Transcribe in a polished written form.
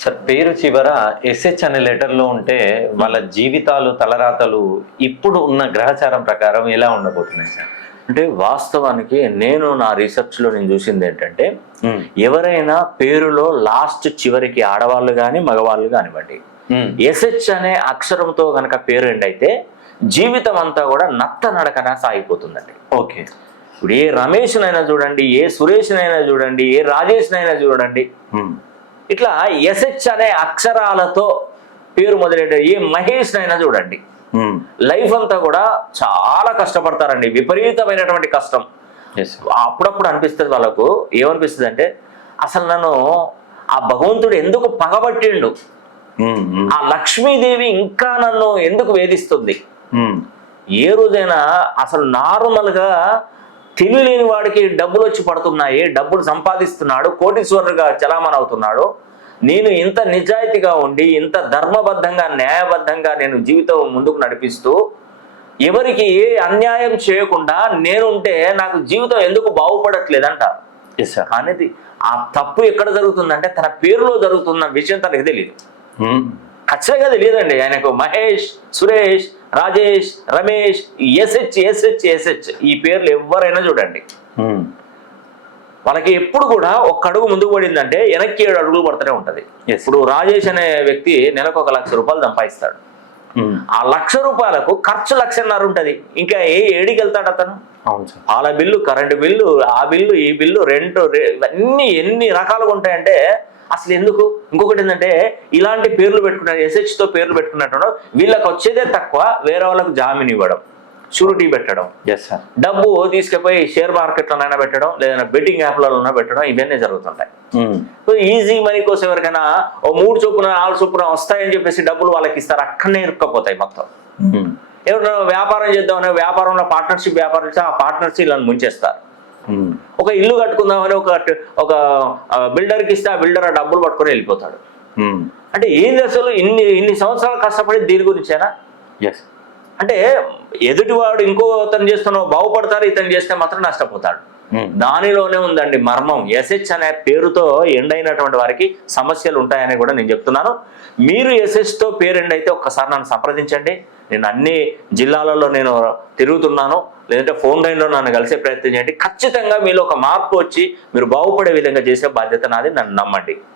Sir పేరు చివర SH అనే లెటర్లో ఉంటే వాళ్ళ జీవితాలు తలరాతలు ఇప్పుడు ఉన్న గ్రహచారం ప్రకారం ఎలా ఉండబోతున్నాయి సార్? అంటే వాస్తవానికి నా రీసెర్చ్లో నేను చూసింది ఏంటంటే ఎవరైనా పేరులో లాస్ట్ చివరికి ఆడవాళ్ళు కానీ మగవాళ్ళు కానివ్వండి ఎస్హెచ్ అనే అక్షరంతో కనుక పేరు ఎండ్ అయితే జీవితం అంతా కూడా నత్త నడకన సాగిపోతుందండి. ఓకే, ఇప్పుడు ఏ రమేష్నైనా చూడండి, ఏ సురేష్నైనా చూడండి, ఏ రాజేష్నైనా చూడండి, ఇట్లా ఎస్హెచ్ అనే అక్షరాలతో పేరు మొదలెట్టే ఏ మహేష్నైనా చూడండి, లైఫ్ అంతా కూడా చాలా కష్టపడతారండి. విపరీతమైనటువంటి కష్టం. అప్పుడప్పుడు అనిపిస్తుంది వాళ్ళకు, ఏమనిపిస్తుంది అంటే అసలు నన్ను ఆ భగవంతుడు ఎందుకు పగబట్టిండు, ఆ లక్ష్మీదేవి ఇంకా నన్ను ఎందుకు వేధిస్తుంది. ఏ రోజైనా అసలు నార్మల్గా తెలియలేని వాడికి డబ్బులు వచ్చి పడుతున్నాయి, డబ్బులు సంపాదిస్తున్నాడు, కోటీశ్వరుగా చలామణి అవుతున్నాడు, నేను ఇంత నిజాయితీగా ఉండి ఇంత ధర్మబద్ధంగా న్యాయబద్ధంగా నేను జీవితం ముందుకు నడిపిస్తూ ఎవరికి ఏ అన్యాయం చేయకుండా నేనుంటే నాకు జీవితం ఎందుకు బాగుపడట్లేదంట. అనేది ఆ తప్పు ఎక్కడ జరుగుతుందంటే తన పేరులో జరుగుతున్న విషయం తనకి తెలియదు. ఖచ్చితంగా తెలియదండి ఆయనకు. Mahesh, Suresh, Rajesh, Ramesh, SH SH SH ఈ పేర్లు ఎవరైనా చూడండి, వాళ్ళకి ఎప్పుడు కూడా ఒక్క అడుగు ముందుకు పడిందంటే వెనక్కి 7 అడుగులు పడుతూనే ఉంటది. ఇప్పుడు రాజేష్ అనే వ్యక్తి నెలకు 1 లక్ష రూపాయలు సంపాదిస్తాడు. ఆ 1 లక్ష రూపాయలకు ఖర్చు 1.5 లక్ష ఉంటది. ఇంకా ఏడికి వెళ్తాడు అతను? పాల బిల్లు, కరెంటు బిల్లు, ఆ బిల్లు, ఈ బిల్లు, రెంట్, ఇవన్నీ ఎన్ని రకాలుగా ఉంటాయంటే అసలు ఎందుకు. ఇంకొకటి ఏంటంటే ఇలాంటి పేర్లు పెట్టుకున్నారు, ఎస్హెచ్ తో పేర్లు పెట్టుకున్నట్టు వీళ్ళకి వచ్చేదే తక్కువ, వేరే వాళ్ళకు జామీన్ ఇవ్వడం, షూరిటీ పెట్టడం, డబ్బు తీసుకుపోయి షేర్ మార్కెట్లోనైనా పెట్టడం, లేదా బెట్టింగ్ యాప్లలోనైనా పెట్టడం, ఇవన్నీ జరుగుతుంటాయి. సో ఈజీ మనీ కోసం ఎవరికైనా ఓ 3 చొప్పున 4 చొప్పున వస్తాయని చెప్పేసి డబ్బులు వాళ్ళకి ఇస్తారు, అక్కడనే ఇరుక్కపోతాయి మొత్తం. ఎవరైనా వ్యాపారం చేద్దామని వ్యాపారంలో పార్ట్నర్షిప్ వ్యాపారం ఇస్తే ఆ పార్ట్నర్షిప్ ఇలా ముంచేస్తారు. ఒక ఇల్లు కట్టుకుందామని ఒక బిల్డర్కి ఇస్తే ఆ బిల్డర్ ఆ డబ్బులు పట్టుకొని వెళ్ళిపోతాడు. అంటే ఏంది అసలు ఇన్ని సంవత్సరాలు కష్టపడి దీని గురించేనా? అంటే ఎదుటివాడు ఇంకో అతను చేస్తున్నావు బాగుపడతారు, ఇతను చేస్తే మాత్రం నష్టపోతాడు. దానిలోనే ఉందండి మర్మం. ఎస్హెచ్ అనే పేరుతో ఎండ్ అయినటువంటి వారికి సమస్యలు ఉంటాయని కూడా నేను చెప్తున్నాను. మీరు ఎస్హెచ్ తో పేరు ఎండ్ అయితే ఒక్కసారి నన్ను సంప్రదించండి. నేను అన్ని జిల్లాలలో నేను తిరుగుతున్నాను, లేదంటే ఫోన్ లైన్లో నన్ను కలిసే ప్రయత్నం చేయండి. ఖచ్చితంగా మీలో ఒక మార్పు వచ్చి మీరు బాగుపడే విధంగా చేసే బాధ్యత నాది, నన్ను నమ్మండి.